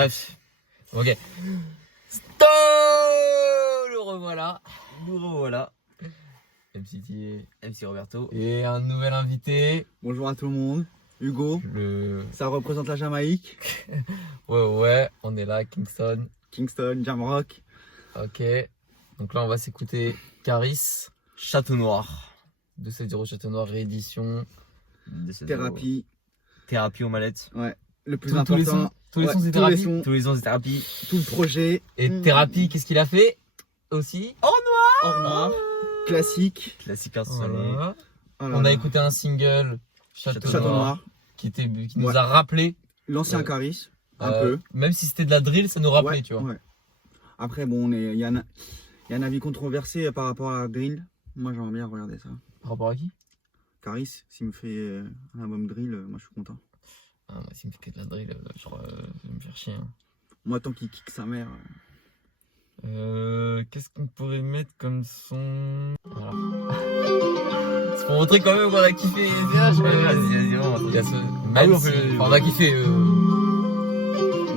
Bref. Ok. Stop. Le revoilà. Nous revoilà. MCT MC Roberto. et un nouvel invité. Bonjour à tout le monde, Hugo, ça représente la Jamaïque, Ouais, on est là, Kingston. Kingston, Jamrock. Ok. Donc là, on va s'écouter Caris, Château Noir. 270 Château Noir, réédition. Thérapie, Thérapie aux mallettes. ouais, le plus Tous les important. sons, tous les ouais, sons, c'est tous les thérapie. sons, Tous les sons de thérapie. tout le projet. Et thérapie, qu'est-ce qu'il a fait aussi? Hors noir, classique. Classique instantané. Voilà. Oh là On a là. écouté un single, Château, Château Noir, Noir, qui nous Ouais. a rappelé. l'ancien Ouais. Caris, un peu. Même si c'était de la drill, ça nous rappelait, Ouais, tu vois. ouais. Après, bon, il y a un avis controversé par rapport à la drill. Moi, j'aimerais bien regarder ça. Par rapport à qui? Caris, s'il me fait un album drill, moi, je suis content. Ah, moi, s'il me fait que de la drill, genre, ça va me faire chier. Hein. Moi, tant qu'il kick sa mère. Qu'est-ce qu'on pourrait mettre comme son? Voilà. C'est pour montrer quand même qu'on a kiffé SDH. Vas-y, on Il y a ce... Ah Même oui, on si... fait- enfin, on a kiffé.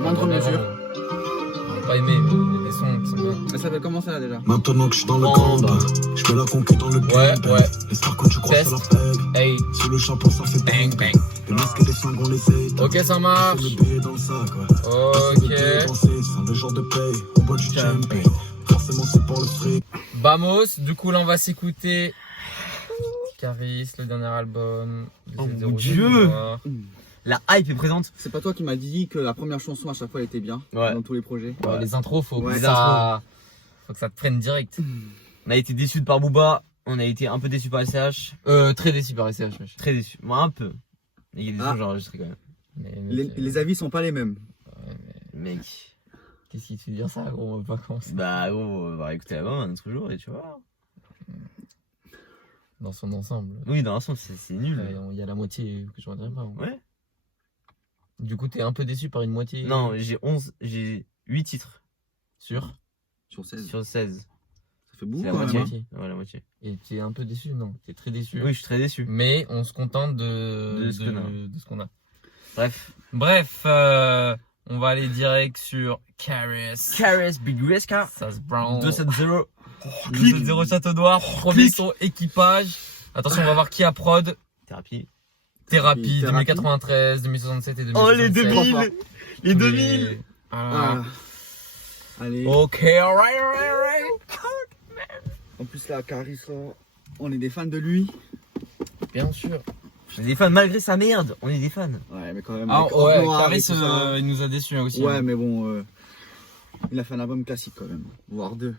Moindre vraiment, mesure. on n'a pas aimé, mais il y a des sons qui sont bien. Ça s'appelle comment ça, là, déjà? Maintenant que je suis dans le Oh, camp, bah. je fais la concu dans le Ouais, game. ouais. Les stars quand tu crois Test. c'est la peg. Hey, Sur le chapeau ça fait bang, bang. bang. Les masques et les flingues on les éteint. Ok, ça marche. Le billet dans le sac, ouais. Le billet Ok. dansé, c'est le genre de paye. On boit du champagne. Forcément c'est pour le fric. Vamos, du coup là on va s'écouter Caris, le dernier album. Oh Les mon 0 Dieu. Noir. La hype est présente. C'est pas toi qui m'as dit que la première chanson à chaque fois elle était bien Ouais. dans tous les projets? Ouais, les intros, faut Ouais, que les ça... faut que ça te prenne direct. On a été déçus par Booba. On a été un peu déçus par SCH. Très déçu par SCH. wesh. Très déçus. Moi, un peu. Mais il y a des Ah. sons que j'ai enregistrés quand même. Mais, mec, Les avis sont pas les mêmes. ouais, mais Mec. qu'est-ce qui te fait dire ça, gros? On va pas commencer. Bah, gros, on va écouter l'album un autre jour et tu vois. Dans son ensemble. Oui, dans l'ensemble, c'est nul. Ouais, il y a la moitié que je regarderai pas. moi. Ouais. Du coup, t'es un peu déçu par une moitié. Non, j'ai 8 titres Sur. Sur 16. sur 16. Ça fait beaucoup C'est la quand même. moitié. Hein. Ouais, la moitié. Et t'es un peu déçu, non? T'es très déçu. Oui, je suis très déçu. Mais on se contente de ce qu'on a. de ce qu'on a. Bref. Bref, on va aller direct sur Caris. Caris Big Resca. Ça se brown. 270. 270 Château Noir. Premier Clic. son équipage. Attention, on va voir qui a prod. Thérapie. Thérapie, Thérapie. 2093, 2067 et 2067. Oh, les 2000. Fort, Les 2000. Ah. Allez. Ok, alright. En plus là, Caris, là, on est des fans de lui. Bien sûr. On est des fans malgré sa merde. On est des fans. Ouais, mais quand même. Ah avec ouais, Hors Noir et Caris, tout ça. il nous a déçus aussi. Ouais, hein. mais bon, il a fait un album classique quand même, voire deux.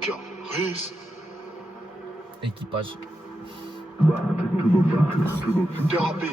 Caris. Équipage. Thérapie.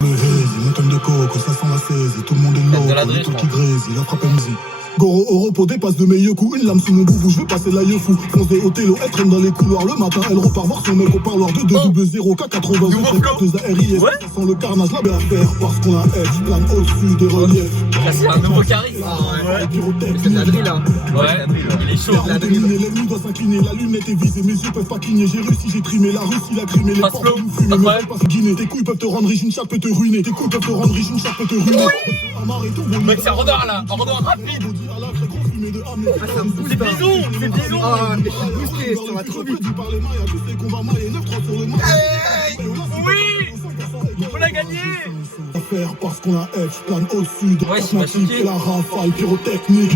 Une tonne de coke, ça sent la saisie. Tout le monde est Faites de la loco, drill, le truc je qui grise, il a frappé musique. Goro Oropo dépasse de meilleurs coups, une lame sous mon boubou, je veux passer l'aïe fou. Foncé au télo, elle traîne dans les couloirs, le matin elle repart voir son mec au parloir de 2-0 K80 2 ARIS, Ouais. ça sent le carnage, la belle affaire, parce qu'on a edge, plane au-dessus des reliefs. Là, c'est un nouveau Caris. Ouais. Mais c'est de la drill hein. Ouais, il est chaud. La drill. L'ennemi doit s'incliner, la lunette est visée, mes yeux peuvent pas cligner, j'ai réussi, j'ai trimé, la Russie l'a crimé, les Passe portes flow, nous fument, pas me mal. veulent pas se guiner, tes couilles peuvent te rendre riche, une chatte peut te ruiner, tes couilles peuvent te rendre riche, une chatte peut te ruiner. Mec, c'est un renard là, un renard rapide. Ah, ça me booste. C'est bison. C'est bison. Ah, mais je suis boosté, ça va trop vite. Oui, On l'a gagné. faire parce qu'on a edge, plane au sud, Ouais, je vais choquer. et la rafale pyrotechnique.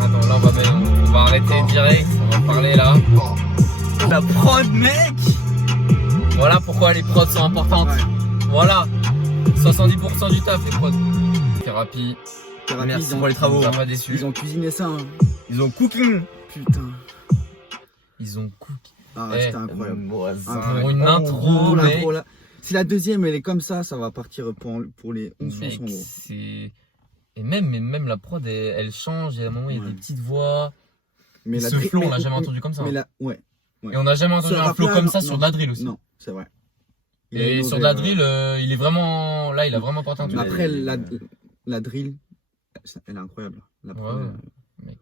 Attends, là on va arrêter direct, on va parler là. La prod, mec. Voilà pourquoi les prods sont importantes. Ouais. Voilà, 70% du taf les prods. Thérapie, Thérapie, Merci ils ont- pour les travaux. ça m'a déçu. Ils ont cuisiné ça, hein. Ils ont cooking. Putain. Ils ont cook. Ah, Eh, c'était incroyable. Pour une intro, Pour mec. l'intro, là. Si la deuxième elle est comme ça va partir pour les 11 Mec, chansons. Gros. c'est... Et même la prod, elle change. Et à un moment, il y a Ouais. des petites voix. Mais Ce flow, on l'a jamais entendu comme ça. Mais hein. là, ouais. Et on n'a jamais entendu Ce un flow rap-là, comme ça non, sur de la drill aussi. Non, c'est vrai. Il a Et innové, sur de la ouais. drill, il est vraiment... Là, il a vraiment porté un truc. Après, la drill, elle est incroyable. La Ouais, première. mec.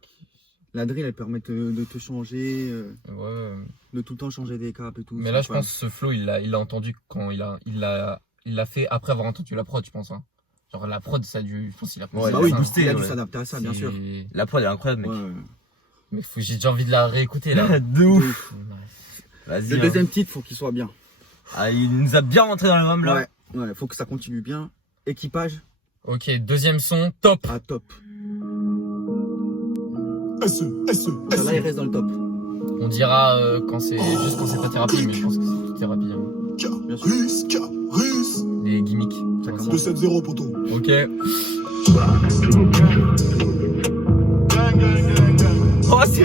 La drill, elle permet de te changer, Ouais. de tout le temps changer des caps et tout. Mais là, je pense que ce flow, il l'a entendu quand il l'a fait après avoir entendu la prod, je pense. Hein. Genre la prod, ça a dû. Je pense qu'il a Ouais, bah oui, ça, boosté, il a dû ouais. s'adapter à ça, bien sûr. La prod est incroyable, mec. Ouais. Mais j'ai déjà envie de la réécouter là. De ouf. Vas-y. Le deuxième titre, faut qu'il soit bien. Ah, il nous a bien rentré dans l'album là. Ouais, faut que ça continue bien. Équipage, Ok, deuxième son, top. à top. SE. Là, il reste dans le top. On dira quand c'est juste quand c'est pas thérapie, mais je pense que c'est toute thérapie. Hein. Bien sûr. Russe. Les gimmicks. Ça aussi. commence. 2-7-0 poto. Ok. Oh, c'est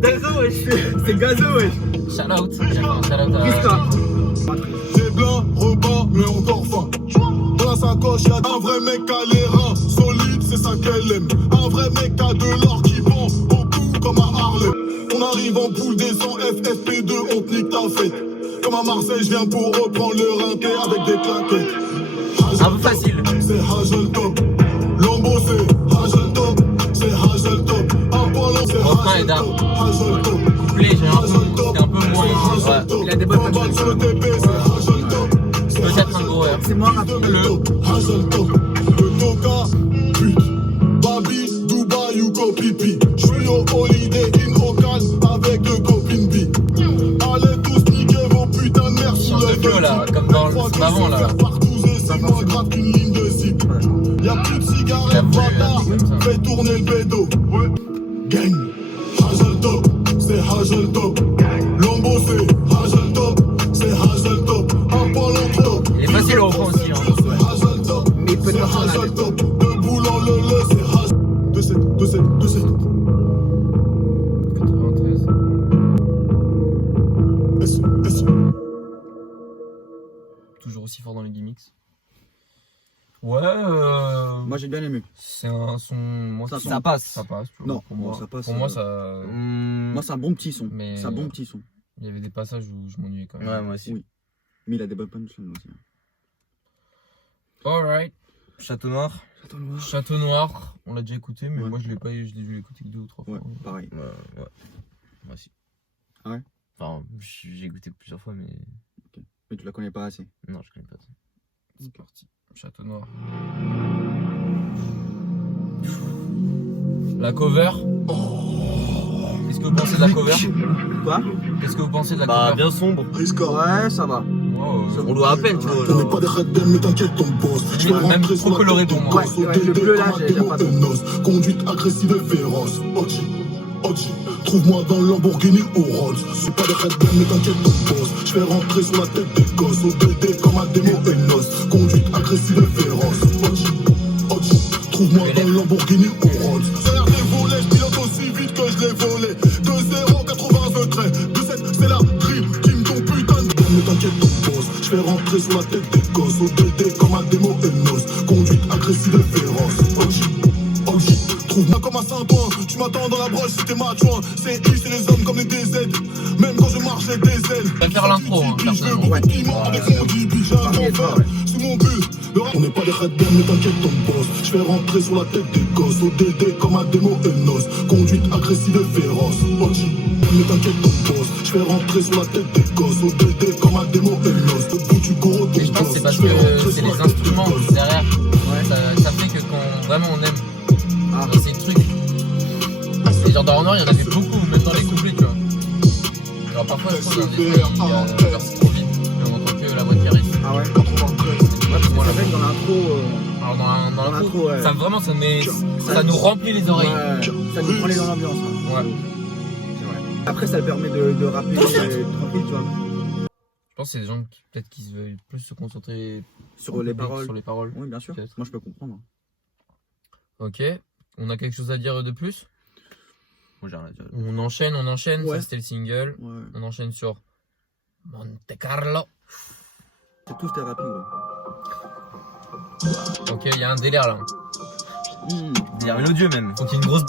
Gazo, wesh. C'est Gazo, wesh. Shout out. Shout out à. Rista. Des blancs, repas, mais encore faim. Dans la sacoche, y'a un vrai mec à les reins. Solide, c'est ça qu'elle aime. Un vrai mec à de l'or qui vend au cou comme à Harlem. On arrive en poule des 100 FFP2, on te nique ta fête. Comme à Marseille, je viens pour reprendre le rinté avec des claquettes. Un peu facile. C'est Hagel Top. Lambo, c'est Hagel Top. C'est Hagel Top. Apollo, c'est Refrain est Hagel d'art. Top. Hagel Top. Couplet, j'ai l'impression que c'est un peu moins. Il a des bonnes Emballe sur le TP, c'est Hagel Top. Peut-être un gros. C'est moins rapide. Hagel Top. Le Toka, pute. Babi, Dubaï ou Kopipi. J'suis au Holiday in Okan avec le copine B. Allez tous niquer vos putains de merde sous Change les de flow là, comme dans le son d'avant là. C'est moins grave qu'une ligne de zip. Y'a plus de cigarettes, Y'a plus, bâtard. comme ça. Fais tourner le bédo. Gang. Hagel Top, c'est Hagel Top. Lambo, c'est Hagel Top. C'est Hagel Top. Apollo Top. Il est facile au refrain aussi. Hein. C'est Hagel Top. Mais il peut C'est te faire Hagel Top. De boule en le, c'est Hagel. 2-7. 93. S. Toujours aussi fort dans les gimmicks. Ouais. Moi, j'ai bien aimé. C'est un son. Moi, Ça Ça passe. Ça passe. Tu vois, Non, pour bon, moi. ça passe, Pour moi, ça. Moi, c'est un bon petit son. Mais- C'est un bon petit son. Il y avait des passages où je m'ennuyais quand même. Ouais, moi aussi. Oui. Mais il a des bonnes punchlines aussi. Alright. Château Noir. Château Noir, on l'a déjà écouté, mais Ouais. moi je l'ai dû l'écouter que 2 ou 3 fois. Ouais, pareil. Ouais. Moi aussi. Ah ouais. Enfin, j'ai écouté plusieurs fois, mais Mais tu la connais pas assez. non, je connais pas ça. C'est parti. Château Noir. La cover. Qu'est-ce que vous pensez de la cover? Quoi? Qu'est-ce que vous pensez de la Bah, cover? bien sombre. Ouais, ça va. Wow, On le voit à peine, tu vois. On n'est pas des red dem, mais t'inquiète ton boss. Je vais Même rentrer trop sur la coloré tête pour des moi. gosses, Ouais, au le DD bleu, là, comme un j'ai démon pas trop. Enos. Conduite agressive et féroce. OG, trouve-moi dans Lamborghini ou Rolls. C'est pas des red dem, mais t'inquiète ton boss. Je vais rentrer sur la tête des gosses, au DD comme un démon Enos. Conduite agressive et féroce. OG, trouve-moi dans Lamborghini ou Rolls. Derrière des volets, je pilote aussi vite que je l'ai volé. 2-0, 80 traits. 2-7, c'est la dream. Kim ton putain de mais t'inquiète ton boss. Je vais rentrer sur la tête des gosses, au DD comme un démon Enos. Conduite agressive et féroce. OG, trouve-moi comme un Saint-Ouen. Tu m'attends dans la broche, c'était ma joint. C'est I, c'est les hommes comme les DZ. Même quand je marche, j'ai des ailes. Je vais faire l'intro, hein, Je veux personnellement. beaucoup de piment avec mon dibi. J'ai un grand frère, c'est mon but. On n'est pas des red dem, mais t'inquiète ton boss. Je vais rentrer sur la tête des gosses, au DD comme un démon Enos. Conduite agressive et féroce. OG, mais t'inquiète ton boss. Je vais rentrer sur la tête des gosses, au DD comme un démon Enos. Le bout du gros ton Et je pense que boss. c'est parce Je vais que rentrer c'est sur la les tête des instruments gosses. derrière. Ça fait que quand vraiment on aime. Ah. Genre, c'est le truc. Et genre dans Honor, il y en avait beaucoup, même dans les couplets, tu vois. Genre parfois, je trouve qu'il y a des trucs qui versent trop vite. Et on entend que la voix de Caris. Ah ouais. 93. Ouais, parce que c'est vrai que dans l'intro. Alors dans Dans l'intro, l'intro, ouais. ça vraiment ça nous remplit les oreilles. Ouais, ça nous prend les dans l'ambiance. Hein. Ouais. C'est vrai. Après, ça permet de rapper tranquille, tu vois. Je pense que c'est des gens qui peut-être qui veulent plus se concentrer Sur les paroles. Sur les paroles. Oui, bien sûr. Peut-être. Moi, je peux comprendre. Ok. On a quelque chose à dire de plus? Moi, j'ai rien à dire. On enchaîne. Ouais. Ça c'était le single. Ouais. On enchaîne sur Monte Carlo. C'est tous thérapie, ouais. Ok, il y a un délire là. Il est mélodieux même. Faut qu'il y ait une grosse.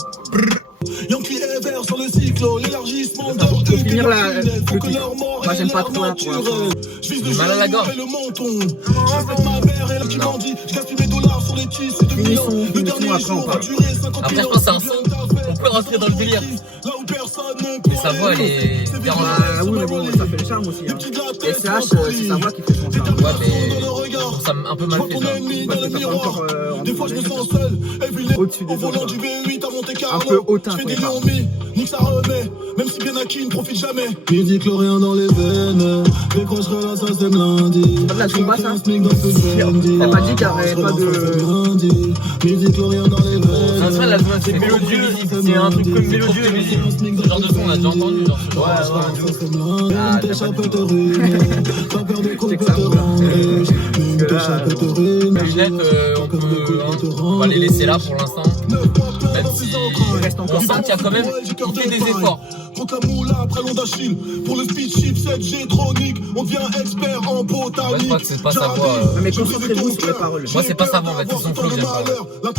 Yankee est vert sur le cyclo, l'élargissement de Faut finir la le titre. Moi, j'aime pas trop là pour l'instant. J'ai mal à la gorge. le menton. Je fais ma mère et là qui m'en dit, je gaspille mes dollars sur les tisses et de Finissons, Le finissons, dernier après, on jour va parle. durer 50 Après, je pense que c'est un son. On peut rentrer dans le délire. Mais sa voix, elle est dérangeante. Ah oui, mais bon, ça fait le charme aussi. Hein. SCH, c'est sa voix qui fait son charme. Ouais, mais je trouve ça un peu mal fait, ça. Moi, je pas encore au-dessus des autres. Un peu hautain, quoi. Nique ça remet, même si bien acquis ne profite jamais. Musique rien dans les veines, décrocherai là, ça c'est lundi. Pas de la zumba, ça. T'as pas dit qu'il y avait pas de. Musique rien dans les veines. Ça serait la zone, c'est mélodieux, c'est un truc comme mélodieux, mais Ce genre de son, on a déjà entendu. Genre, Ah, t'as pas de Pas peur des coups te ranger. les lunettes, on va les laisser là pour l'instant. Même si on sent qu'il y a quand même il fait des efforts. Contre la moula après long d'Achille. Pour le speed chip 7G tronique, on devient expert en Ouais, je botanique. crois que c'est pas sa voix. Mais concentrez-vous sur les paroles. Moi, c'est pas sa voix en fait, c'est son flow que j'aime pas.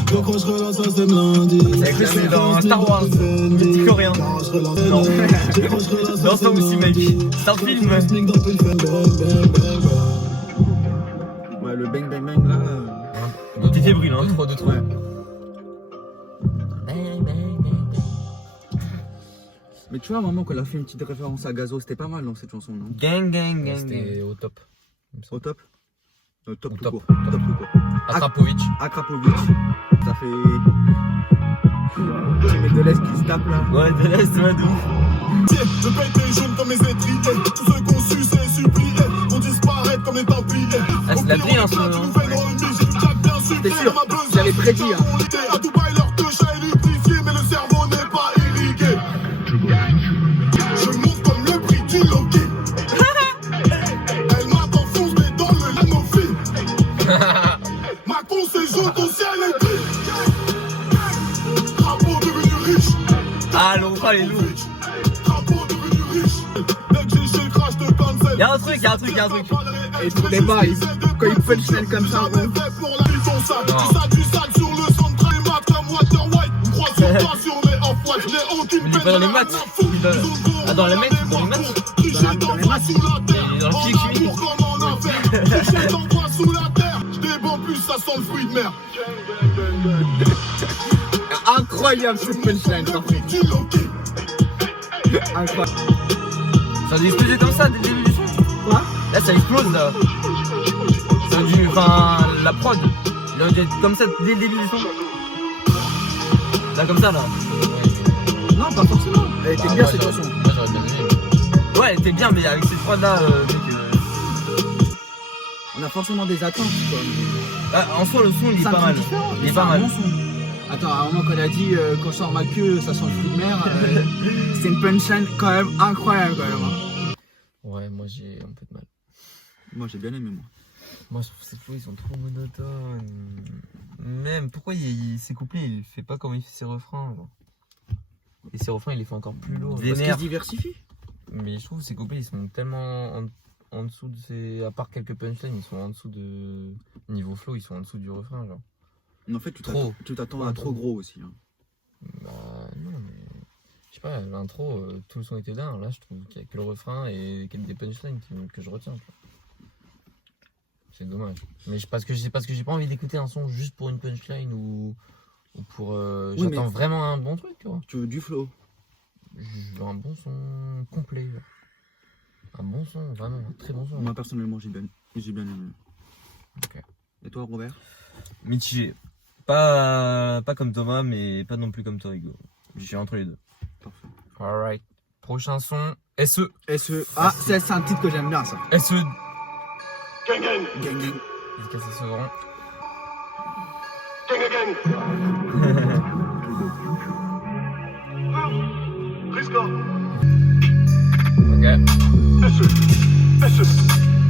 Décrocherai là, ça c'est lundi. C'est dans Star Wars, mythicorien. Non. Non, ça aussi, mec. C'est un film. Ouais, le bang bang bang là. Petit fébrile, hein. De trop. Ouais. Mais tu vois, à un moment, qu'on a fait une petite référence à Gazo, c'était pas mal dans cette chanson, non? Gang, gang, gang. C'était au top. Au top? Au top Au tout top. court. Top tout court. Akrapovic. Akrapovic. Ça fait. Les mecs de l'Est qui se tapent là. Ouais, de l'Est, ouais, de ouf. Je pète des jaunes comme mes étriers. Tous ceux qu'on suce et suppliés vont disparaître comme les templiers. Ah, c'est la pluie, hein, ce C'était sûr, j'avais prédit. Hein. À Dubaï, leur touche a électrifié, mais le cerveau n'est pas irrigué. Je monte comme le prix du loquet. Elle m'a enfoncé dans le lanophile. Ma con c'est jaune, ton ciel est gris. Drapeau devenu riche. Ah, l'ombre, elle est lourde. Drapeau devenu riche. Dès que j'ai chez le crash de cancel. Y'a un truc, y'a un truc, y'a un truc. Et tous les bas, quand ils punchent comme ça, gros. Du sale sur le centre des maths comme Walter White. Crois sur toi sur les off-white. J'ai aucune Mais il est pas dans les maths. Ah, dans les maths, dans les maths. Dans les maths. Il est dans le physique chimie. Je t'envoie sous la terre. Je débande plus, ça sent le fruit de mer. Incroyable ce punchline, par contre. Du loquet. Incroyable. Ça a explosé comme ça dès le début du son. Quoi? Là, ça explose là. Ça a dû. Enfin, la prod. Il aurait dû être comme ça dès le début du son. Là, comme ça là. Non, pas forcément. Elle était bien cette chanson. Moi, j'aurais bien aimé. Ouais, elle était bien, mais avec cette prod là, mec. On a forcément des attentes, quoi. Ah, en soi, le son il est pas mal. Il est pas mal. Bon son. Attends, à un moment qu'on a dit quand je sors ma queue, ça sent le fruit de mer, c'est une punchline quand même incroyable, quand même. Hein. Ouais, moi, j'ai un peu de mal. Moi, j'ai bien aimé, moi. Moi, je trouve que ces flows, ils sont trop monotones. Même, pourquoi ces couplets, il fait pas comme il fait ses refrains, genre. Et ses refrains, il les fait encore plus lourds. Parce qu'il se diversifie. Mais je trouve que ces couplets, ils sont tellement en dessous de ces... À part quelques punchlines, ils sont en dessous de... Niveau flow, ils sont en dessous du refrain, genre. Mais en fait, tu t'attends à trop gros aussi. Hein. Bah, non, mais... Je sais pas, l'intro, tout le son était bien. Là, je trouve qu'il y a que le refrain et des punchlines que je retiens, tu vois. C'est dommage. Mais parce que j'ai pas envie d'écouter un son juste pour une punchline ou pour... Oui, j'attends mais... vraiment un bon truc, tu vois. Tu veux du flow. Je veux un bon son complet. Genre. Un bon son, vraiment, un très bon son. Moi, personnellement, j'ai bien aimé. Ok. Et toi, Robert? Mitigé. Pas comme Thomas, mais pas non plus comme toi, Hugo. Je suis entre les deux. Parfait. Alright. Prochain son, SE. SE. Ah, c'est un titre que j'aime bien, ça. SE. Gang gang. Gang gang. Dédicace à Sevran. Gang gang. Risca. Ok.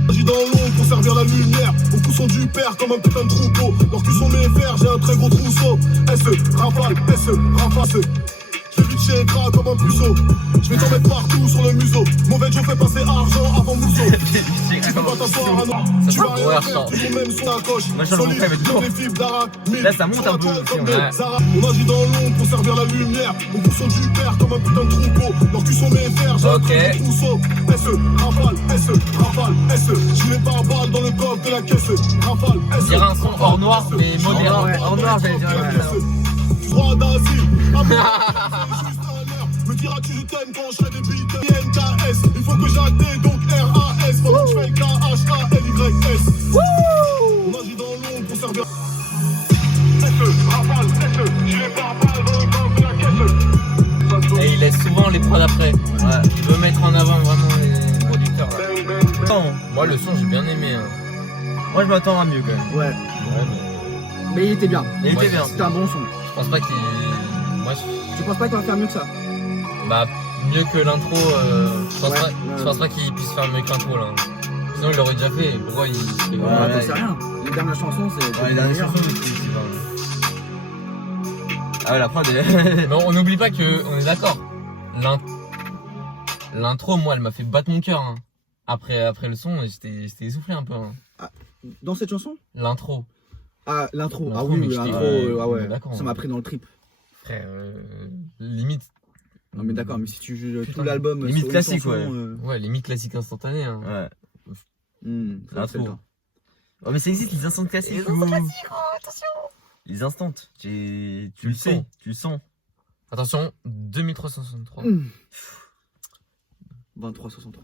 Agis dans l'ombre pour servir la lumière. Au coup sont du père comme un putain de troupeau. Leurs culs sont mes fers, j'ai un très gros trousseau. SE, rafale, SE, rafale. Je vais chez gras comme un puceau. Je vais t'en mettre partout sur le museau. Mauvais Joe fait passer argent avant museau. Tu peux pas t'asseoir à non. Tu vas rien faire, tu faut même son accroche. Moi, je le refais, mais les fibres d'Arak. Là, ça monte un peu. Ouais. On agit dans l'ombre pour servir la lumière. Au coup sont du père comme un putain de troupeau. Leurs culs sont mes fers, j'ai un très gros trousseau. SE, rafale, SE. Je mets par balle dans le coffre de la caisse. Rafale, SE. Je dirais un son hors noir, mais moderne. Ouais, en noir, j'allais dire. Droit d'asile, Me diras-tu je t'aime quand je fais des beats NKS. Il faut que j'atteigne donc RAS. Pendant que je fais KHALYS. On agit dans l'ombre pour servir. Rafale, je l'ai pas rafale dans le camp de la caisse. Et il laisse souvent les prods après. Ouais. Il veut mettre en avant vraiment les producteurs. Là. Non, Moi, le son, j'ai bien aimé. Hein. moi je m'attends à mieux quand même. Ouais. Ouais, Mais il était bien. Il Moi, était bien. C'était un bon son. je pense pas qu'il. Moi, Tu penses pas qu'il va faire mieux que ça? bah, mieux que l'intro. Je pense Ouais, pas, ouais. je pense pas qu'il puisse faire mieux que l'intro là. Sinon, il l'aurait déjà fait. Pourquoi il. Ouais. T'en sais rien. Les dernières chansons, c'est. Ouais, les dernières meilleur. chansons aussi, c'est pas. Ah ouais, la prod est. Mais on n'oublie pas que. On est d'accord. L'intro, moi, elle m'a fait battre mon cœur. Hein. Après le son, j'étais essoufflé un peu. Hein. Dans cette chanson? L'intro. Ah, l'intro. Ah L'intro, oui, mais l'intro. j'étais- Ah ouais. d'accord. Ça m'a pris dans le trip. Frère, limite. Non, mais d'accord, mais si tu juges tout Putain. l'album. Limite sur une classique, chanson, ouais. Ouais, limite classique instantané. Hein. Ouais. ça L'intro. fait le temps. Oh, mais ça existe les instants classiques. attention. Les instants. Tu le le sais, sens. tu le sens. Attention, 2363. 23-63.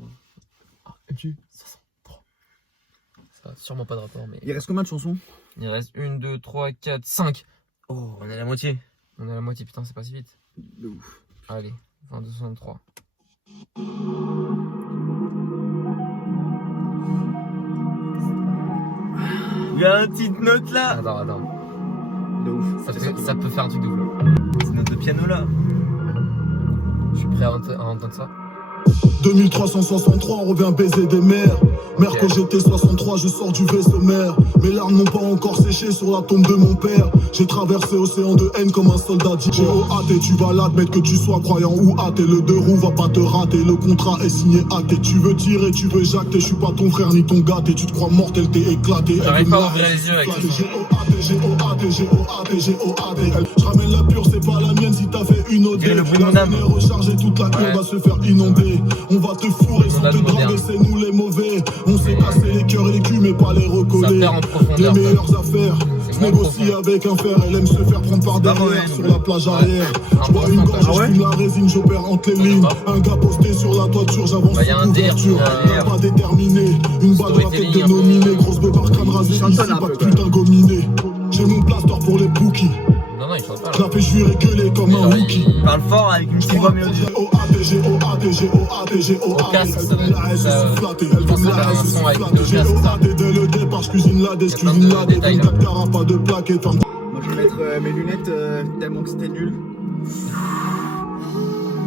Ok. 63. Ça a sûrement pas de rapport, mais. Il reste combien de chansons? Il reste 1, 2, 3, 4, 5. Oh, on est à la moitié. On est à la moitié, putain, c'est pas si vite. De ouf. Allez, 2263. Il y a une petite note là. Attends. De ouf. Ça peut faire un truc de ouf. Cette note de piano là. Je suis prêt à entendre ça. 2363, on revient baiser des mers. Mère, Ok. quand j'étais 63, je sors du vaisseau mère. Mes larmes n'ont pas encore séché sur la tombe de mon père. J'ai traversé océan de haine comme un soldat dit. G.O.A.T, tu vas l'admettre que tu sois croyant ou athée. Le deux roues va pas te rater, le contrat est signé acté. Tu veux tirer, tu veux jacter, je suis pas ton frère ni ton gâté. Tu te crois mortel, t'es éclaté. J'arrive pas à ouvrir les yeux avec G.O.A.T, ça. G.O.A.T, G.O.A.T, G.O.A.T. Je ramène la pure, c'est pas la mienne si t'as fait une OD. Dirait le bruit de mon La âme. scène est rechargée, toute la cour Ouais. va se faire inonder. On va te fourrer sans Moderne, te draguer, moderne. c'est nous les mauvais. On s'est cassé les cœurs et les culs, mais pas les Ça recoller. perd en Les profondeur. meilleures affaires, C'est je moins négocie profond. avec un fer. Elle aime se faire prendre par Pas mauvais, derrière sur la plage Ouais. arrière. Un Je bois bon une sympa. gorge, Ah ouais je fume la résine, j'opère entre les lignes. Un gars posté sur la toiture, j'avance Bah, y a un sous délire, couverture. y a un délire. Pas déterminé, une balle dans la tête Storytelling de un peu. nominé. Grosse beubare, crâne rasé, chantonne ici un pas peu, de quand putain gominé. J'ai mon plaster pour les bookies. Non, il chante pas Je là. la fais jurer gueuler comme un Wookie. Parle fort avec une petite voix mélodieuse. G.O.A.T, G.O.A.T, G.O.A.T, G.O.A.T. Au casque, ça doit être- Elle ça- se flatter, je elle pense veut que me ça la fait un elle se son avec flatter. deux casques, ça. G.O.A.T dès le départ, je cuisine la des, je Il y a plein cuisine de la des. détails, là. 24 carats, pas de plaquettes. Moi, je vais mettre mes lunettes tellement que c'était nul.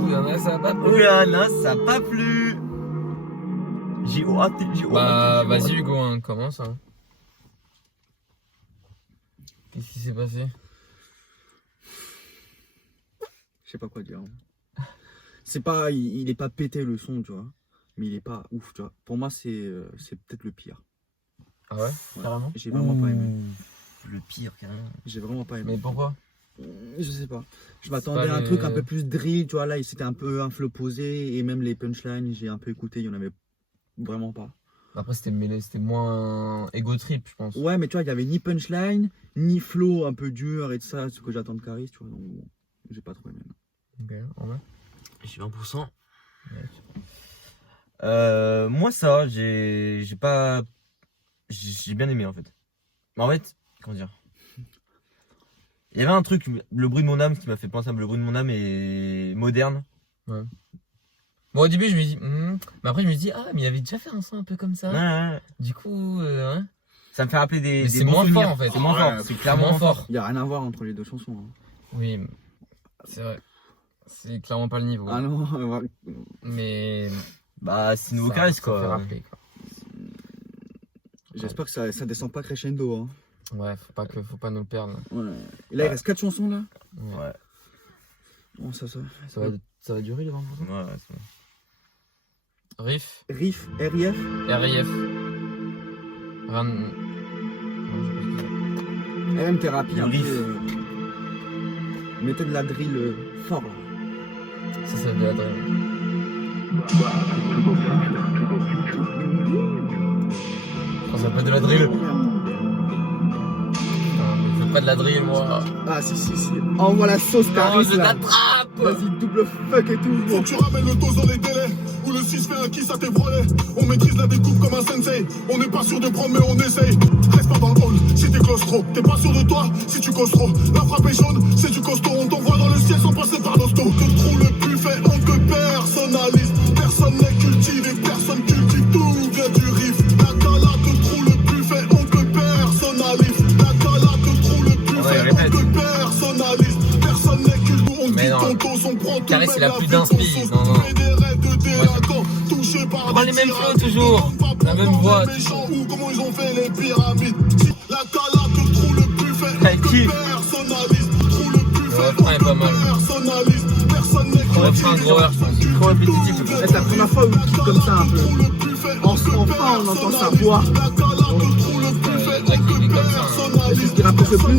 Ouh, y'en a, ça va pas. Oula, là, ça a pas plu. G.O.A.T, G.O.A.T. Bah, vas-y, Hugo, hein, commence. Hein. Qu'est-ce qui s'est passé? Je sais pas quoi dire. C'est pas, il est pas pété le son, tu vois. Mais il est pas ouf, tu vois. Pour moi, c'est peut-être le pire. Ah ouais? Ouais. Carrément? J'ai vraiment pas aimé. Le pire, carrément. J'ai vraiment pas aimé. Mais pourquoi? Je sais pas. Je m'attendais pas à un les- truc un peu plus drill, tu vois. Là, c'était un peu un flow posé. Et même les punchlines, j'ai un peu écouté, il y en avait vraiment pas. Après, c'était mêlé, c'était moins ego trip, je pense. Ouais, mais tu vois, il y avait ni punchline, ni flow un peu dur et de ça, ce que j'attends de Caris, tu vois. Donc, bon, j'ai pas trop aimé. Ok, en vrai. J'ai 20%. Ouais. Moi, ça, j'ai pas. J'ai bien aimé en fait. Mais en fait, comment dire. Il y avait un truc, le bruit de mon âme, qui m'a fait penser à le bruit de mon âme est moderne. Bon, au début, je me dis, mais après, je me dis, ah, mais il avait déjà fait un son un peu comme ça. Ouais. Du coup, ouais. Ça me fait rappeler des. Mais des c'est bons moins souvenirs. fort, en fait. C'est moins Ouais, fort. C'est C'est clairement moins fort. Il y a rien à voir entre les deux chansons. Hein. Oui, c'est vrai. C'est clairement pas le niveau. Ah non, Mais. Bah, c'est nouveau ça- Caris ça quoi. fait rappeler, quoi. j'espère que ça descend pas crescendo. Hein. Ouais, faut pas nous le perdre. Ouais. Et là, il reste 4 chansons là. Ouais. Ouais. Bon, ça. Ça va durer les 20%. Ouais, c'est bon. Riff, Riff, RIF. RIF. Rien. Non, je sais pas ce que RM thérapie un Riff. peu. Mettez de la drill fort là. c'est. Ça, c'est de la drill. Oh, ça peut être de la drill. Putain, mais je pas de la drill, moi. Ah, si. Envoie la sauce Non, Caris je là. l'attrape. Vas-y, double fuck et tout. Faut que tu ramènes le dos dans les délais. Ou le 6 fait un kiss à tes brelets. On maîtrise la découpe comme un sensei. On n'est pas sûr de prendre, mais on essaye. Reste pas dans le hall si t'es claustro. T'es pas sûr de toi si tu causes trop. La frappe est jaune, c'est du costaud. On t'envoie dans le ciel sans passer par l'hosto. Que le trou le plus fait, on que personnalise. Personne n'est cultivé, personne cultive. Tout vient du riff. La cala que le trou le plus fait, on que personnalise. La cala que le trou le plus fait, on que personnalise. Personne n'est cultivé. On Mais dit non. tontos, on prend tout. Caris, même il a la plus vie d'inspi. qu'on sauce. Non, non. Fais des rêves de délinquants, touchés par Prends des les mêmes tirailles. flots toujours. La même voix. Méchants ou comment ils ont fait les pyramides. La cala que le trou le plus fait, Avec que qui personnalise. Trou le plus Le fait, refrain est pas mal. personnalise. Personne n'est Le refrain grower, je pense. Trop répétitif. C'est la première fois où il kick comme ça un peu. Enfin, on entend sa voix. La cala que le trou le plus fait, Jack, il est comme ça. C'est ce qui rapproche le plus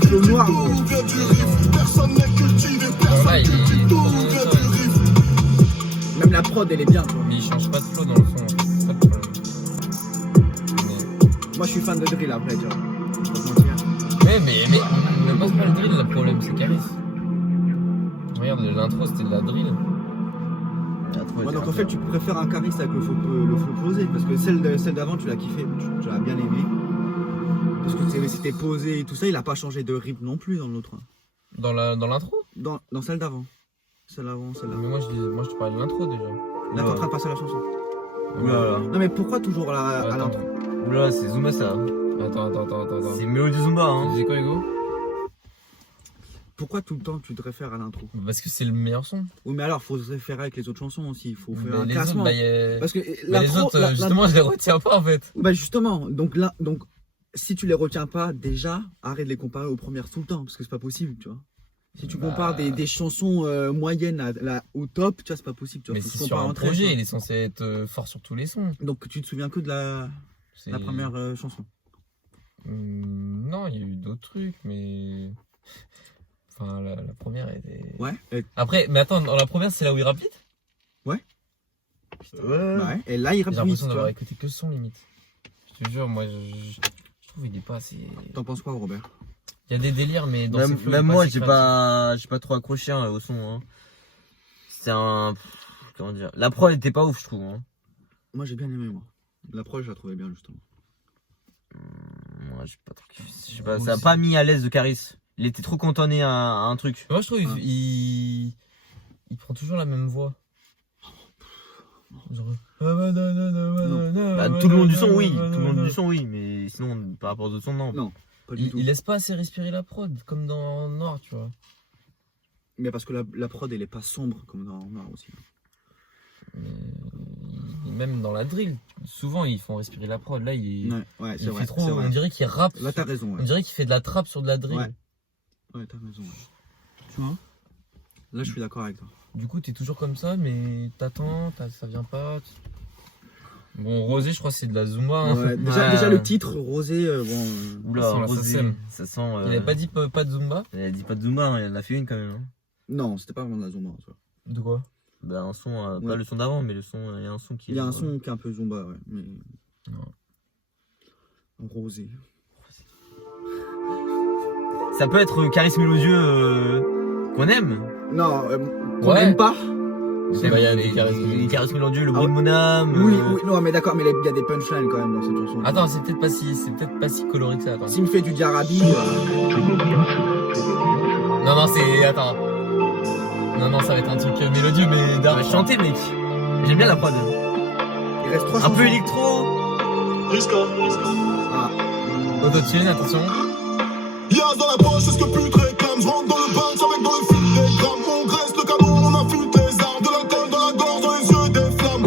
du flow noir. Gros. Personne n'est cultivé, Bon, là, il est trop tout bon, vient ça. du riff. Même la prod, elle est bien. Quoi. Mais il change pas de flow dans le son. C'est ça le problème. Moi, je suis fan de drill après, tu vois. Je vais pas te mentir. Mais pas le drill, le problème, c'est Caris. Regarde, l'intro, c'était de la drill. Ouais, donc en fait, tu préfères un Caris avec le flow posé. Parce que celle d'avant, tu l'as kiffé. Tu l'as bien aimé. Parce que c'était posé et tout ça. Il a pas changé de rythme non plus dans l'autre. Dans l'intro. Dans celle d'avant. Celle d'avant. Mais moi, je te parlais de l'intro déjà. Là, t'es en train de passer à la chanson. Oula, Non, mais pourquoi toujours à Attends. l'intro? oula, c'est Zumba ça. Attends. C'est Mélodie Zumba, Tu hein. disais quoi, Hugo? Pourquoi tout le temps tu te réfères à l'intro? Parce que c'est le meilleur son. Oui, mais alors, faut se référer avec les autres chansons aussi. Il faut faire Mais un les classement. autres, bah, Parce que mais les l'intro, autres, justement, je les retiens pas en fait. bah justement, donc là, si tu les retiens pas déjà, arrête de les comparer aux premières tout le temps, parce que c'est pas possible, tu vois. Si tu Bah. compares des chansons moyennes au top, tu vois, c'est pas possible, tu vois. Mais Faut se c'est sur comparer un entre elles, projet, tu il est censé être fort sur tous les sons. vois. Donc tu te souviens que de la C'est- première chanson. Non, il y a eu d'autres trucs, mais. Enfin, la première était. Ouais. Après, mais attends, dans la première, c'est là où il rappe vite? Ouais. Ouais. Et là, il J'ai rappe vite, l'impression tu d'avoir vois. écouté que son limite. Je te jure, moi, je trouve qu'il est pas assez. T'en penses quoi, Robert? Il y a des délires, mais dans ses Même, flows, même il est moi, assez j'ai pas trop accroché hein, au son. Hein. C'est un. Comment dire. La prod était pas ouf, je trouve. Hein. Moi, j'ai bien aimé, moi. La prod, je la trouvais bien, justement. Moi, j'ai pas trop kiffé. Je sais pas, ça a pas mis à l'aise de Caris. Il était trop cantonné à un truc. Moi, je trouve Ouais. il prend toujours la même voix. Genre. Bah, Bah, tout le long du son, oui. Tout le long du son, oui. Mais sinon, par rapport aux autres sons, non. Non, pas du tout. Il laisse pas assez respirer la prod, comme dans Noir, tu vois. Mais parce que la prod, elle est pas sombre, comme dans Noir aussi. Même dans la drill, souvent ils font respirer la prod. Là, il Ouais, c'est fait vrai. trop. c'est On vrai. dirait qu'il rappe. Là, t'as raison, On ouais. dirait qu'il fait de la trappe sur de la drill. Ouais. Ouais, t'as raison, ouais. Tu vois? Là, je suis d'accord avec toi. Du coup, t'es toujours comme ça, mais t'attends, ça vient pas. Bon, Rosé, je crois que c'est de la Zumba. Hein. Ouais, déjà, le titre, Rosé, bon. Oula, Ça sent la Rosé, SACEM. ça sent. Il avait pas dit pas de Zumba? Il a dit pas de Zumba, hein, il en a fait une quand même. Hein. Non, c'était pas vraiment de la Zumba, tu vois. De quoi? Bah, un son, Ouais. pas le son d'avant, mais le son, il y a un son qui Il y a un son qui est un peu Zumba, ouais. Mais... Non. Rosé. Ça peut être Caris Mélodieux qu'on aime. Non, qu'on Ouais. n'aime pas. C'est bah, il y a des Caris Mélodieux. Les Caris Mélodieux, le Ah bruit de mon âme. Oui, non, mais d'accord, mais il y a des punchlines quand même dans cette chanson. Attends, c'est peut-être pas si coloré que ça. Attends. S'il me fait du Diarabi, Non, c'est. Attends. Non, ça va être un truc mélodieux, mais On dark. va chanter, mec. J'aime bien la prod. il reste 3 Un chansons. peu électro. Ah. Autotune, attention. Y'a dans la poche, c'est ce que pute réclame. Je rentre dans le bain, avec dans le fil des grammes. On graisse le canon, on affûte les armes. De l'alcool dans la gorge, dans les yeux des flammes.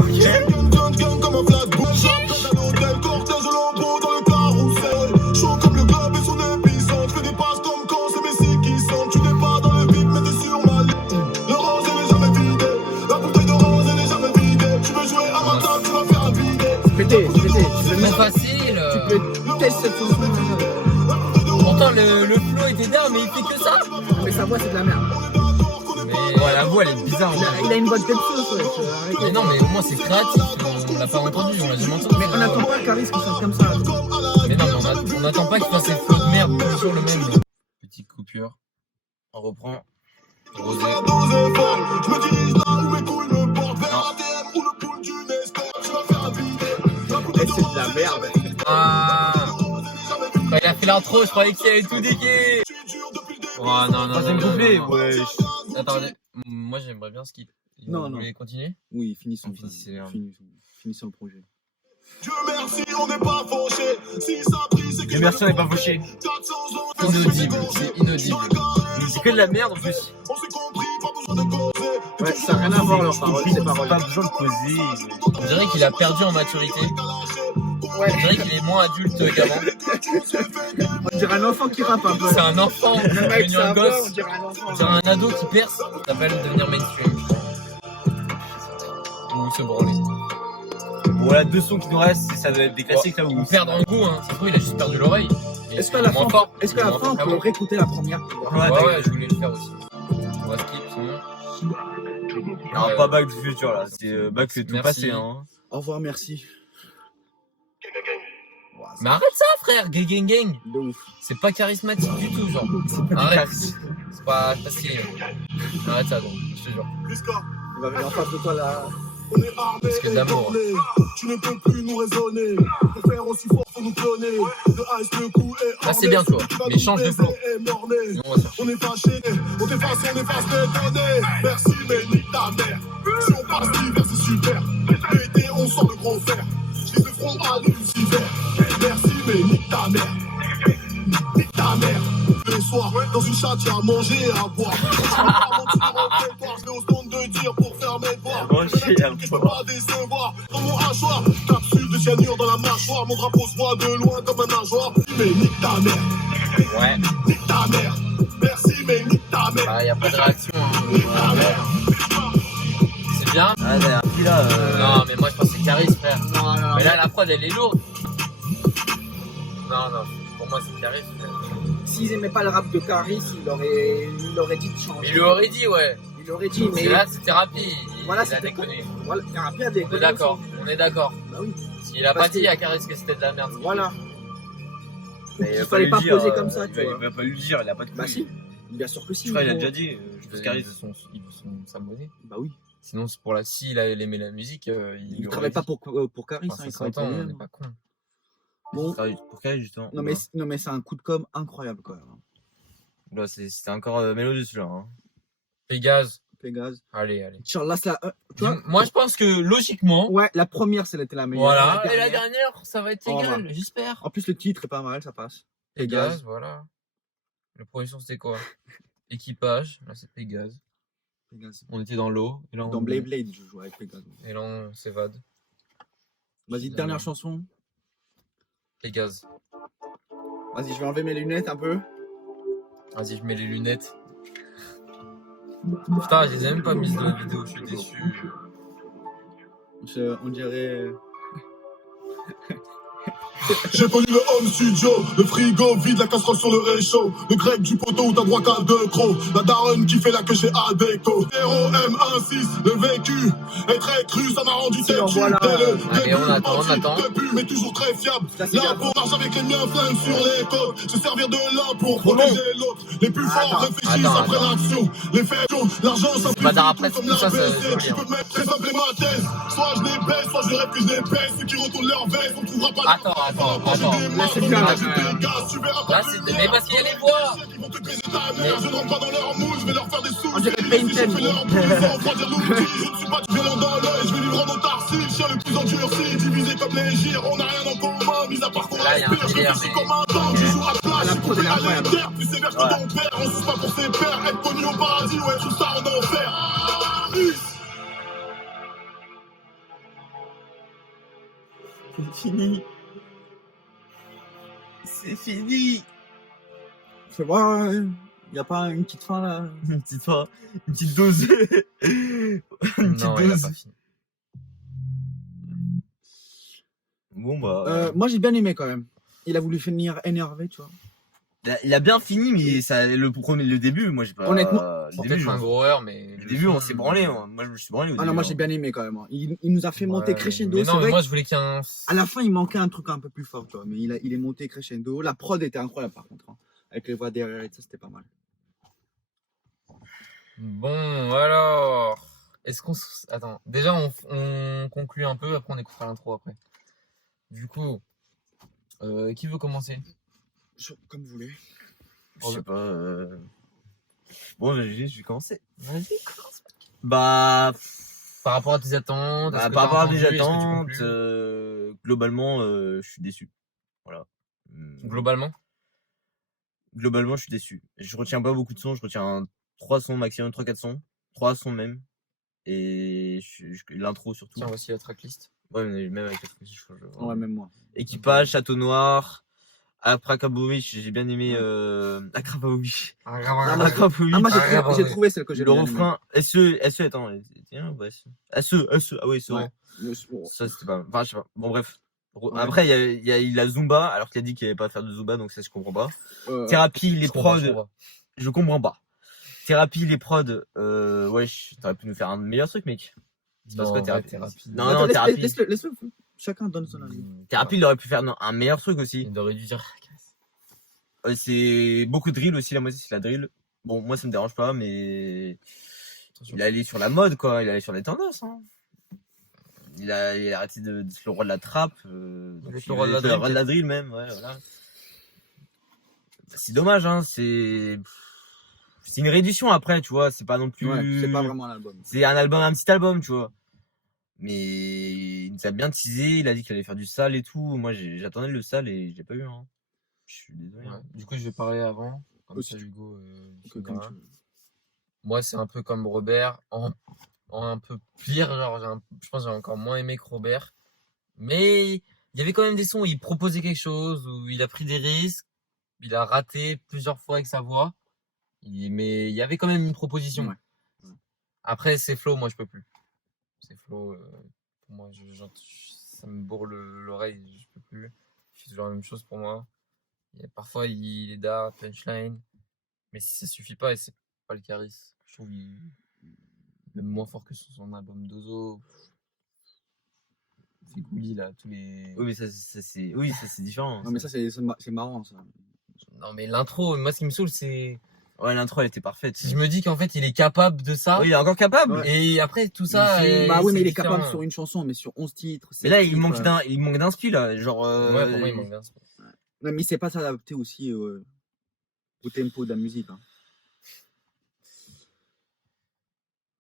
Gun comme un flatbush. J'appelle à l'hôtel, cortège de lambeaux dans le carrousel. Chaud comme le globe et son épicentre. Fais des passes comme quand c'est Messi qui sentent. Tu n'es pas dans le vide, mais t'es sur ma ligne. Le rose, elle est jamais vidée. La bouteille de rose, elle est jamais vidée. Tu veux jouer à ma table, tu vas faire un bidet. Pété. Tu peux C'est mettre. facile. Tu peux tester cette chanson. Pourtant, le flow était bien, mais il fait que ça. Mais sa voix, c'est de la merde. Mais Ouais, la voix, elle est bizarre. Il a une voix de tête sauce, ouais. Arrête. Mais non, mais au moins c'est créatif. On l'a pas entendu, on l'a jamais entendu. Mais on n'attend pas Caris qui chante comme ça. Mais non, mais on n'attend pas qu'il fasse ses flots de merde, toujours le même. Petite coupure. On reprend. Rosé. Je me dirige là où mes couilles me portent vers ATM ou le pool du Nestor. Tu vas faire un Eh, c'est de la merde. Ah. Quand il a fait l'intro, je croyais qu'il avait tout dégué. Oh non, non, Troisième non, non, couplet, non, non. ouais. Attendez, moi j'aimerais bien skip. Non, Vous non. voulez continuer? Oui, finissons. Finissons le projet. Dieu merci, on n'est pas fauché. Si ça brille, c'est que Dieu merci, on n'est pas fauché. Inaudible, c'est inaudible. C'est que de la merde en plus. On s'est compris, pas besoin de causer. Ouais, ça n'a rien à voir leurs paroles, ces paroles. Pas besoin de poser. On dirait qu'il a perdu en maturité. Ouais. On dirait qu'il est moins adulte qu'avant. On dirait un enfant qui rappe un peu. C'est un enfant Le mec, devenu c'est un un peu, gosse. on dirait un enfant. C'est un ado qui perce. Ça s'appelle devenir mainstream. Ou se branler. Bon, là, 2 sons qui nous restent, ça doit être des classiques là où. Ou perdre un goût, hein. Ça se trouve, il a juste perdu l'oreille. Est-ce qu'à la fin, on peut Ouais, réécouter la première? ouais, je voulais le faire aussi. On va skip sinon. Non, pas Back du Future là, c'est Back c'est tout Merci. passé hein. Au revoir, merci. Mais arrête ça, frère, gang gang gang. De ouf. C'est pas charismatique du tout, genre. Arrête. C'est pas stylé. Arrête ça, donc, je te jure. Il va venir en face de toi là. On est armés Parce que et d'amour. bornés. Tu ne peux plus nous raisonner. Pour faire aussi fort, faut nous cloner. De ice, le coup est Là, c'est bien, tu vois. Mais change de plan. Morné. On va chercher. On est fâché, on t'efface, on efface les données. Merci, mais nique ta mère. Si on passe l'hiver, c'est super. L'été, on sort le gros fer. Je te front à Lucifer. Merci, mais nique ta mère. Nique ta mère. Le soir, dans une chatte, y'a à manger et à boire. Avant de finir au trottoir, je vais au stand de dire pour faire mes devoirs. Manger et à Je peux pas décevoir. Dans mon hachoir, capsule de cyanure dans la mâchoire. Mon drapeau se voit de loin comme un nageoire. Mais nique ta mère. Ouais. Nique ta mère. Merci, mais nique ta mère. Bah, y a pas de réaction, hein. C'est bien. Ah, t'as un petit là. Non, mais moi, je pense que c'est Caris, frère. Non, Mais là, la prod, elle est lourde. Non, non. Pour moi, c'est Caris, frère. S'ils aimaient pas le rap de Caris, il aurait dit de changer. Il lui aurait dit, ouais. Il aurait dit, mais Mais là, c'est thérapie. Voilà, Il a c'était déconné. voilà, Thérapie a des. On est d'accord. On est d'accord. Bah oui. Il a Parce pas dit que- à Caris que c'était de la merde. Voilà. Mais Il fallait pas poser comme ça, tu vois. Il va pas lui le dire, il a pas de Bah couilles. si. Bien sûr que si. Je crois qu'il a gros. déjà dit, je Il pose veut Caris. sa monnaie. Bah oui. Sinon, c'est pour la. S'il aimait la musique, Il aurait travaille pas dit. pour Caris, Enfin, hein, il ça travaille s'entend, pour on lui. n'est pas con. Bon. Pour Caris justement. Non mais c'est un coup de com incroyable quand même. Là, c'était encore mélodieux celui-là. Hein. Pégase. Pégase. Allez, allez. Là, c'est la. Tu vois. Moi, je pense que logiquement. Ouais, la première, c'était la meilleure. Voilà. Et la dernière, ça va être Oh, égal, bah. j'espère. En plus, le titre est pas mal, ça passe. Pégase, voilà. La production, c'était quoi? Équipage. Là, c'est Pégase. Pégase. On était dans l'eau. Et là, Dans Blade Blade, je joue avec Pégase. Et là, on s'évade. Vas-y, dernière chanson. Pégase. Vas-y, je vais enlever mes lunettes un peu. Vas-y, je mets les lunettes. Putain, je les ai même pas mises dans la vidéo, je suis déçu. On dirait. J'ai connu le home studio, le frigo vide, la casserole sur le réchaud, le grec du poteau où t'as droit qu'à 2 crocs, la daronne qui fait la queue chez Adéco. M16, le vécu est très cru, ça m'a rendu têtu. voilà. Dès le Allez, début, on attend. depuis, mais toujours très fiable. Ça, c'est Là, bien. pour marche avec les miens, flingue sur les côtes. Se servir de l'un pour protéger l'autre. Les plus forts réfléchissent après attends. l'action. Les faits, l'argent, ça pas d'art après, comme tout ça, l'ABC. c'est Tu peux mettre très simple ma thèse. Soit je les baisse, soit je rêve que je les baisse. Ceux qui retournent leur veste, on trouvera pas Attends. Là, c'est bien, là. Là, c'est. Mais parce qu'il y a les voix! Ils vont te baiser ta mère, je ne rentre pas dans leur moule, je vais leur faire des sous. On dirait Painted. Je fais leur boule, ils vont refroidir l'outil. Je ne suis pas du violon dans l'œil, je vais lui rendre autarcie. Le chien le plus endurci, divisé comme les gires. On n'a rien en commun, mis à part qu'on Là, il y a un respire. Je délire, réfléchis mais- comme un tank, je joue à plat, je suis coupé à incroyable. l'éther. Plus sévère que ton père, on se pas pour ses pères. Être connu au paradis ou être une star en enfer. C'est fini. C'est fini. Fais voir, y a pas une petite fin là. Une petite fin, une petite dose. Une petite Non, il a dose. pas fini. Bon bah. Moi j'ai bien aimé quand même. Il a voulu finir énervé, tu vois. Il a bien fini, mais ça, le début, moi j'ai pas. Honnêtement, le Sans début, peut-être un gros heure, mais. le début, on s'est branlé. Moi, je me suis branlé au Ah non, début, moi hein. j'ai bien aimé quand même. Il nous a fait monter crescendo. Mais C'est non, mais vrai moi je voulais qu'il y ait un. à la fin, il manquait un truc un peu plus fort, tu vois. Mais il est monté crescendo. La prod était incroyable par contre, hein. Avec les voix derrière et tout ça, c'était pas mal. Bon, alors. Est-ce qu'on. Attends, déjà on conclut un peu, après on écoutera l'intro après. Du coup, qui veut commencer? Comme vous voulez. Je sais pas. Bon, je vais commencer. Vas-y, commence. Bah, Par rapport à tes attentes, est-ce que par t'as rapport à entendu, mes est-ce que tu attentes, conclus globalement, je suis déçu. Voilà. Globalement? Globalement, je suis déçu. Je retiens pas beaucoup de sons, je retiens 3 sons maximum, 3-4 sons. 3 sons même. Et l'intro surtout. Tiens, voici la tracklist. Ouais, mais même avec la truc, je change. Ouais, même moi. Équipage, Château Noir, Akrapovic, j'ai bien aimé Akrapovic. Akrapovic. Ah, moi Ah, j'ai trouvé celle que j'ai Le bien aimée. refrain, SE, attends, tiens, ouais, SE, ah oui, c'est vrai. Ouais. Ça, c'était pas, enfin, je sais pas. Bon, bref. Ouais. Après, il a Zumba, alors qu'il a dit qu'il allait pas faire de Zumba, donc ça, je comprends pas. Thérapie, les Je comprends, prods, je comprends. je comprends pas. Thérapie, les prods, wesh, t'aurais pu nous faire un meilleur truc, mec. C'est parce Non, que ouais, thérapie. thérapie. Non, Attends, non, thérapie. laisse-le. Chacun donne son avis. Thérapie, il aurait pu faire un meilleur truc aussi. Il aurait dû dire. C'est beaucoup de drill aussi, la moitié c'est la drill. Bon, moi ça me dérange pas, mais Attention. il est allé sur la mode, quoi. Il est allé sur les tendances. Hein. Il a arrêté d'être le roi de la trappe. Donc D'être il le roi de la est le drill, roi de la drill même. Ouais, voilà. C'est dommage, hein. C'est une réédition après, tu vois. C'est pas non plus. Ouais, c'est pas vraiment un album. C'est un album, un petit album, tu vois. Mais il nous a bien teasé. Il a dit qu'il allait faire du sale et tout. Moi, j'attendais le sale et je l'ai pas eu. Hein. Je suis désolé. Ouais. Hein. Du coup, je vais parler avant. Comme Aussi, ça, Hugo. Comme tu veux. Moi, c'est un peu comme Robert, en un peu pire. Genre, je pense que j'ai encore moins aimé que Robert. Mais il y avait quand même des sons où il proposait quelque chose, où il a pris des risques. Il a raté plusieurs fois avec sa voix. Mais il y avait quand même une proposition. Ouais. Après, c'est flow, moi, je peux plus. C'est flow, pour moi, ça me bourre l'oreille, je peux plus. Je fais toujours la même chose pour moi. Parfois, il est d'art, punchline. Mais si ça suffit pas, et c'est pas le Caris. Je trouve même moins fort que son album Dozo. C'est Gouli là, tous les. Oui, mais ça c'est différent. Non, mais ça, c'est marrant, ça. Non, mais l'intro, moi, ce qui me saoule, c'est. Ouais, l'intro elle était parfaite. Si je me dis qu'en fait, il est capable de ça. Oui, il est encore capable. Ouais. Et après, tout ça. Bah oui, mais il est différent. capable sur une chanson, mais sur 11 titres. Mais là, 7 il titres, manque d'inspi là, genre. Ouais, pour moi, il manque d'un. Non, mais il sait pas s'adapter aussi au tempo de la musique. Hein.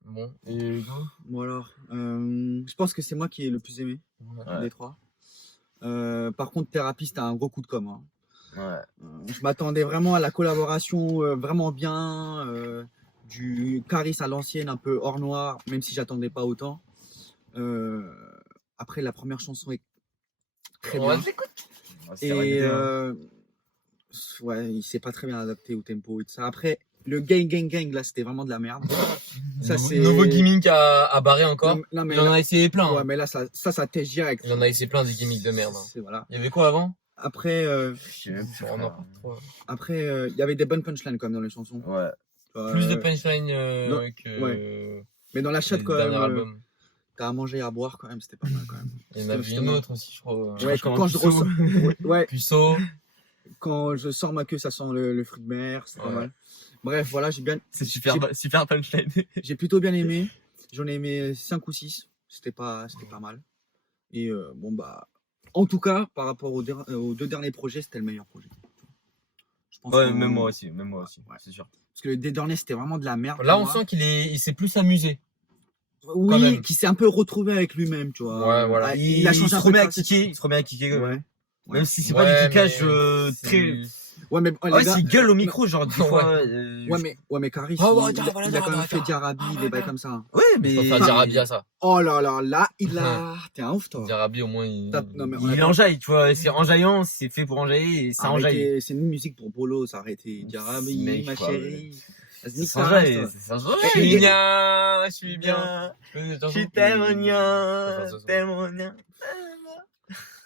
Bon, et Hugo. Bon alors, je pense que c'est moi qui ai le plus aimé Ouais. des trois. Par contre, Thérapie, c'était un gros coup de com'. Hein. Ouais. Je m'attendais vraiment à la collaboration vraiment bien, du Caris à l'ancienne, un peu hors noir, même si j'attendais pas autant. Après, la première chanson est très On va bien. s'écouter. Et ouais, il s'est pas très bien adapté au tempo et tout ça. Après, le gang, là, c'était vraiment de la merde. Ça, c'est Nouveau gimmick à barrer encore. Non, mais Il en là, a essayé plein. ouais, Hein. mais là, ça tèche direct. Il en a essayé plein des gimmicks de merde. Hein. Voilà. Il y avait quoi avant? Après, Je sais même plus. Oh, n'importe quoi. il y avait des bonnes punchlines quand même dans les chansons. Ouais. Plus de punchline non, que Mais dans la chatte, le quand dernier même, album. t'as à manger et à boire quand même, c'était pas mal quand même. Il y en avait une Justement. autre aussi, je crois. Ouais, crois quand je Puceau. ressens, ouais, Puceau. quand je sors ma queue, ça sent le fruit de mer, c'est pas Ouais. mal. Bref, voilà, C'est super punchline. j'ai plutôt bien aimé. J'en ai aimé 5 ou 6. C'était pas mal. Et bon, bah, en tout cas, par rapport aux 2 derniers projets, c'était le meilleur projet. Je pense Ouais, qu'on- même moi aussi, Ouais. c'est sûr. Parce que le dernier, c'était vraiment de la merde. Là, pour on moi. sent il s'est plus amusé. quand Oui, même. qui s'est un peu retrouvé avec lui-même, tu vois. Ouais, voilà. Ah, Il a changé se un peu remet de à facette. kicker, il se remet à kicker. Ouais. Même si c'est Ouais, pas du kickage mais très. Ouais, mais Ouais, c'est gueule au micro, genre des Ouais. fois. Ouais, mais Caris, Ah ouais, il a quand même fait Diarabi, des bails comme ça. Ouais, mais. Je préfère Diarabi à ça. Oh là, il a. T'es un ouf, toi. Diarabi, au moins, il. Non, mais Il enjaille, tu vois, c'est enjaillant, c'est fait pour enjailler et ça enjaille. Arrêtez, c'est une musique pour Polo, ça a été Diarabi, Mec, ma quoi, chérie. Vas-y, Ça nique ta s'enjaille, race, toi. ça Je s'enjaille. suis bien, je suis bien. Je t'aime bien, t'aime bien.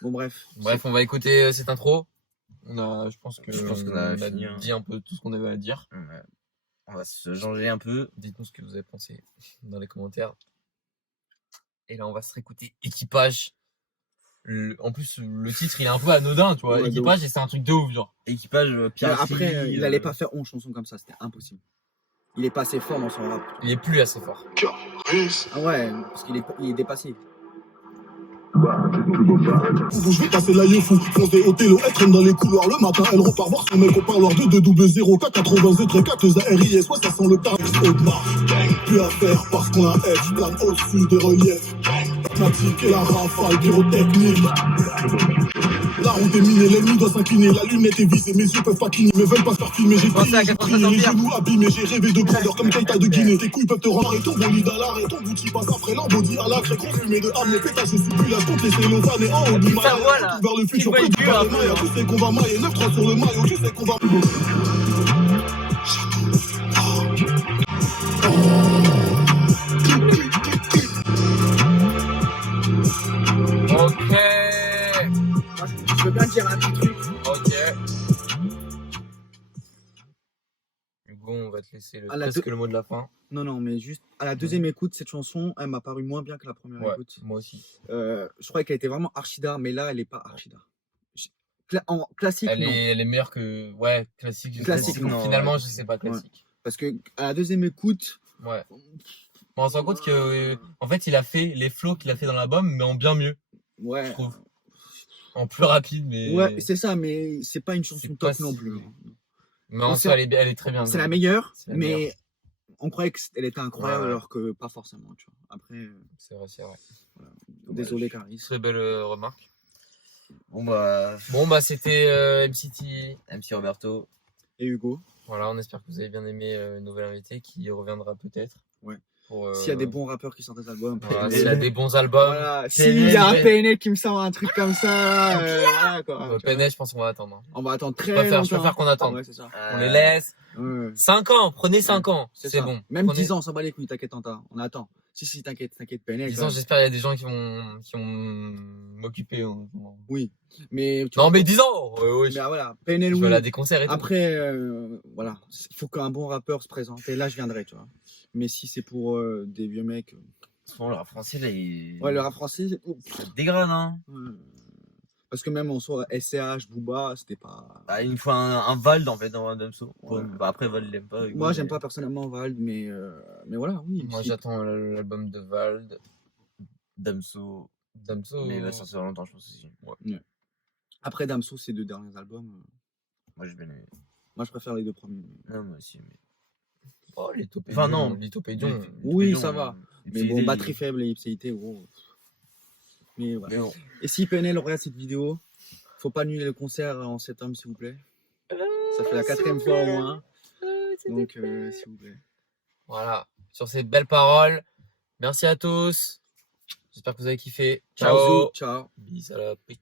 Bon, bref. Bref, on va écouter cette intro. Je pense qu'on a fini, hein. dit un peu tout ce qu'on avait à dire. Ouais. On va se changer un peu. Dites-nous ce que vous avez pensé dans les commentaires. Et là, on va se réécouter Équipage. En plus, le titre, il est un peu anodin, tu vois. Ouais, de Équipage, et c'est un truc de ouf, genre. Équipage, Mais piraterie. après, il allait pas faire 11 chansons comme ça, c'était impossible. Il est pas assez fort dans son rap. Il est plus assez fort. Ah ouais, parce qu'il est dépassé. Je vais passer la fou, foncer au télo, elle traîne dans les couloirs le matin, elle repart voir son mec au parloir de 200 480 4 RIS, ouais ça sent le tarif, Audemars, plus à faire parce qu'on a F, plane au-dessus des reliefs, pratique et la rafale, pyrotechnique. La route est minée, l'ennemi doit s'incliner, la lunette est visée, mes yeux peuvent pas cligner, me veulent pas se faire filmer, j'ai Pensez à prié, j'ai 87 prié, les Empire. genoux abîmés, j'ai rêvé de grandeur comme Keita de Guinée, tes couilles peuvent te rendre et ton bolide à l'arrêt, ton bouti passe après l'embody à l'acre, grosse fumée de âme, les pétages, je suis plus là, je compte les cellophanes et en haut du sa voix, là. maillot, vers le futur, voit plus le du dur, vers un les peu, mailles, hein. tu sais qu'on va mailler, 9-3 sur le maillot, tu sais qu'on va... Ok. Moi, je veux bien dire un petit truc. Ok. Hugo, on va te laisser À la presque le mot de la fin. Non, mais juste à la deuxième écoute, cette chanson, elle m'a paru moins bien que la première Ouais, écoute. moi aussi. Je croyais qu'elle était vraiment archidar, mais là, elle est pas archidar. En classique, non. Elle est meilleure que. Ouais, classique. Classique, non, Finalement, ouais. je sais pas, classique. Parce que à la deuxième écoute, Ouais. Bon, on se rend compte que. En fait, il a fait les flows qu'il a fait dans l'album, mais en bien mieux, je ouais. trouve. En plus rapide, mais. Ouais, c'est ça, mais c'est pas une chanson C'est top pas non si- plus. Mais en Bon, soi, elle est très bien. C'est la meilleure, C'est la mais meilleure. on croyait qu'elle était incroyable Ouais. alors que pas forcément. Tu vois. Après, C'est vrai, c'est vrai. désolé, Caris. Très belle remarque. Bon bah, Bon, bah, c'était MCT. MC Roberto. Et Hugo, Voilà, on espère que vous avez bien aimé Nouvel Invité qui reviendra peut-être. Ouais. Pour, s'il y a des bons rappeurs qui sortent des albums, Voilà, PNL, s'il y a des bons albums. voilà. S'il PNL, y a un ouais. PNL qui me sort un truc comme ça, voilà, quoi. PNL, je pense qu'on va attendre. Hein. On va attendre Je très préfère longtemps. qu'on attende. Ouais, c'est ça. On les laisse. Ouais. 5 ans, prenez 5 ans. C'est ça. bon. Même Prenez 10 ans, on s'en bat les couilles, t'inquiète, Tanta. On attend. Si, t'inquiète, PNL. 10 quand ans, même. j'espère qu'il y a des gens qui vont m'occuper. Hein. Oui. Mais, Non, mais 10 ans ouais, mais voilà, PNL, je oui. vais aller à des concerts et tout. Après, voilà, il faut qu'un bon rappeur se présente. Et là, je viendrai, tu vois. Mais si c'est pour des vieux mecs. Souvent, le rap français, là, il. Ouais, le rap français. Ça dégrade, hein. Parce que même en soi, SCH, Booba, c'était pas. Bah, il faut un Vald, en fait, dans un Damso. Ouais. Bah, après, Vald, il aime pas. Moi, j'aime pas personnellement Vald, mais voilà, oui. Moi, si- j'attends l'album de Vald. Damso. Damso. Mais il va sortir dans longtemps, je pense aussi. Ouais. Après Damso, ses 2 derniers albums, Moi, j'ai bien aimé. moi, je préfère les 2 premiers. Non, moi aussi. Mais... Oh, Lithopédion. Enfin, non. Lithopédion. Oui, ça va. Mais Ipséité, bon, batterie faible et ipséité, gros. Mais voilà. Mais bon. Et si PNL regarde cette vidéo, faut pas annuler le concert en septembre, s'il vous plaît. Ça fait la 4e fois au moins. Donc, s'il vous plaît. Voilà. Sur ces belles paroles, merci à tous. J'espère que vous avez kiffé. Ciao. Ciao. Ciao. Bis à la pique.